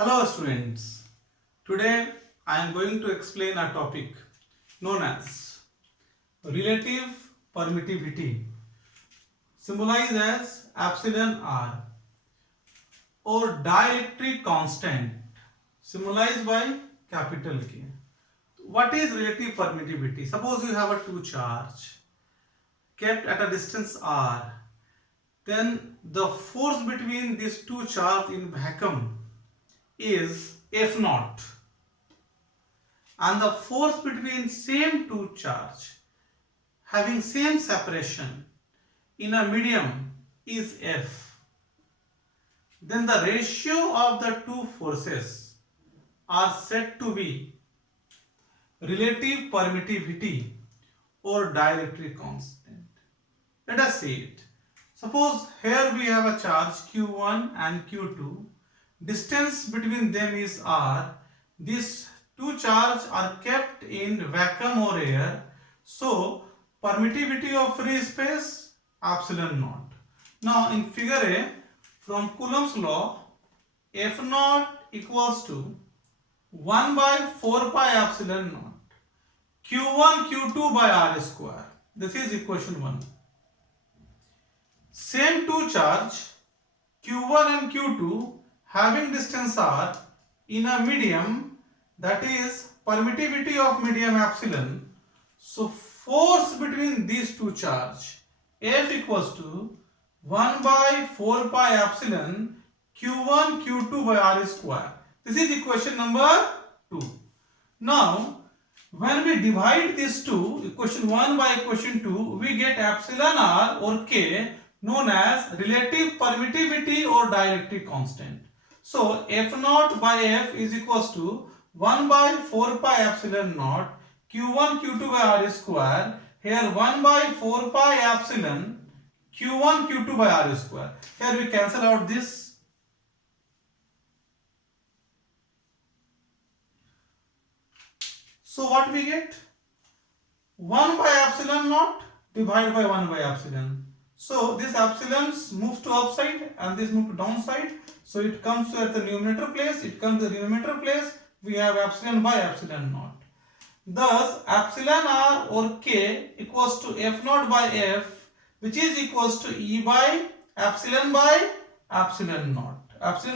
Hello students, today I am going to explain a topic known as relative permittivity, symbolized as epsilon r, or dielectric constant, symbolized by capital K. What is relative permittivity? Suppose you have a two charge kept at a distance r, then the force between these two charges in vacuum is F naught, and the force between same two charge having same separation in a medium is F. Then the ratio of the two forces are said to be relative permittivity or dielectric constant. Let us see it. Suppose here we have a charge Q1 and Q2. Distance between them is R. These two charges are kept in vacuum or air. So permittivity of free space epsilon naught. Now in figure A, from Coulomb's law, F naught equals to 1 by 4 pi epsilon naught Q1 Q2 by R square. This is equation 1. Same two charge Q1 and Q2 having distance R in a medium, that is permittivity of medium epsilon. So force between these two charge F equals to 1 by 4 pi epsilon Q1 Q2 by R square. This is equation number 2. Now when we divide these two, equation 1 by equation 2, we get epsilon R or K, known as relative permittivity or dielectric constant. So F naught by F is equals to 1 by 4 pi epsilon naught Q1 Q2 by R square. Here 1 by 4 pi epsilon Q1 Q2 by R square. Here we cancel out this. So what we get? 1 by epsilon naught divided by 1 by epsilon. So this epsilon moves to upside and this moves to downside. So it comes to at the numerator place. It comes to the numerator place. We have epsilon by epsilon naught. Thus epsilon r or k equals to F naught by F, which is equals to E by epsilon naught. Epsilon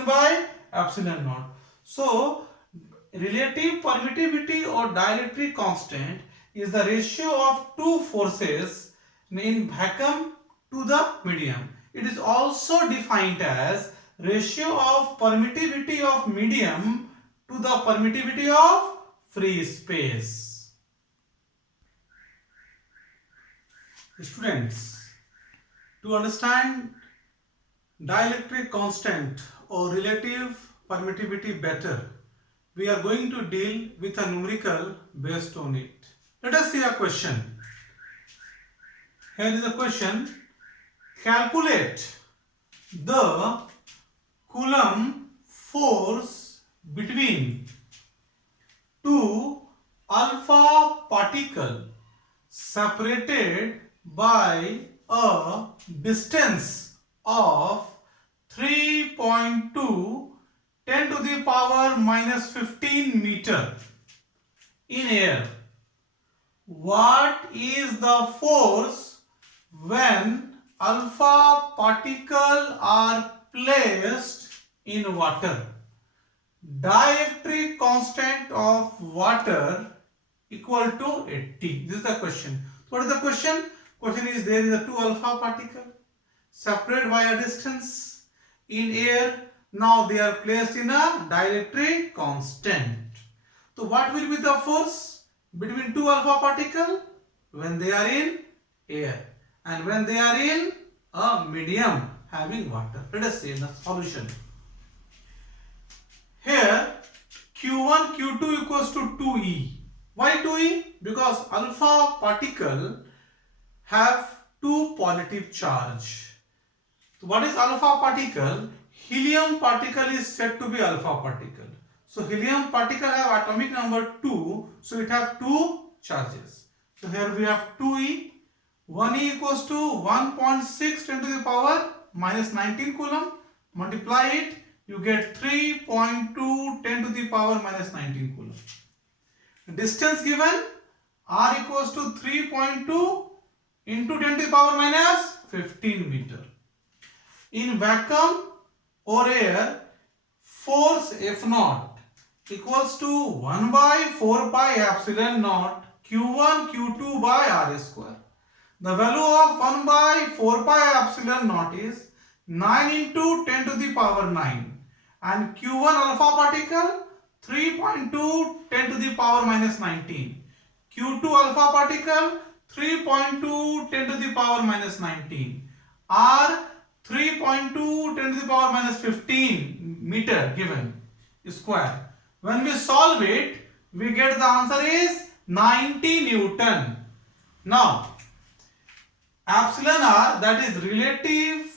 by epsilon naught. So relative permittivity or dielectric constant is the ratio of two forces in vacuum to the medium. It is also defined as ratio of permittivity of medium to the permittivity of free space. Students, to understand dielectric constant or relative permittivity better, we are going to deal with a numerical based on it. Let us see a question. Here is a question. Calculate the Coulomb force between two alpha particles separated by a distance of 3.2 10 to the power minus 15 meter in air. What is the force when alpha particles are placed in water? Dielectric constant of water equal to 80. This is the question. What is the question? Question is, there is a two alpha particle separated by a distance in air. Now they are placed in a dielectric constant. So what will be the force between two alpha particles when they are in air and when they are in a medium having water? Let us see the solution. Here Q1 Q2 equals to 2E. Why 2E? Because alpha particle have two positive charge. So what is alpha particle? Helium particle is said to be alpha particle. So helium particle have atomic number 2. So it have two charges. So here we have 2E. 1E equals to 1.6 10 to the power minus 19 coulomb. Multiply it you get 3.2 10 to the power minus 19 coulomb. Distance given, r equals to 3.2 into 10 to the power minus 15 meter. In vacuum or air, force F naught equals to 1 by 4 pi epsilon naught Q1 Q2 by R square. The value of 1 by 4 pi epsilon naught is 9 into 10 to the power 9, and Q1 alpha particle 3.2 10 to the power minus 19. Q2 alpha particle 3.2 10 to the power minus 19. R 3.2 10 to the power minus 15 meter given square. When we solve it, we get the answer is 90 Newton. Now, epsilon r, that is relative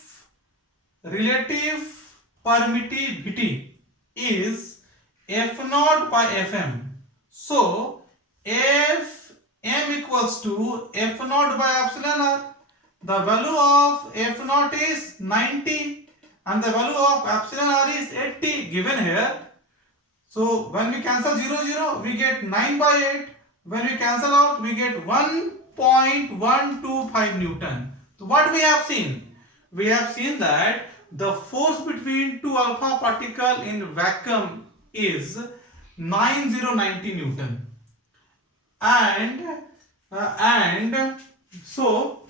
permittivity, is F naught by Fm. So Fm equals to F naught by epsilon r. The value of F naught is 90 and the value of epsilon r is 80 given here. So when we cancel 0 0, we get 9 by 8. When we cancel out, we get 1.125 Newton. So what we have seen? We have seen that the force between two alpha particle in vacuum is 9090 Newton. And so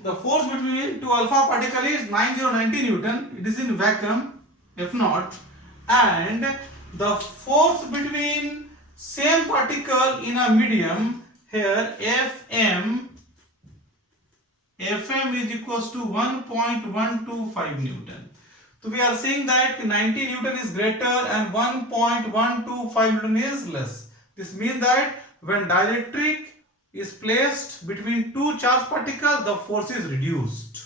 the force between two alpha particle is 9090 Newton. It is in vacuum, F naught, and the force between same particle in a medium, here Fm is equals to 1.125 Newton. So we are saying that 90 Newton is greater and 1.125 Newton is less. This means that when dielectric is placed between two charged particles, the force is reduced.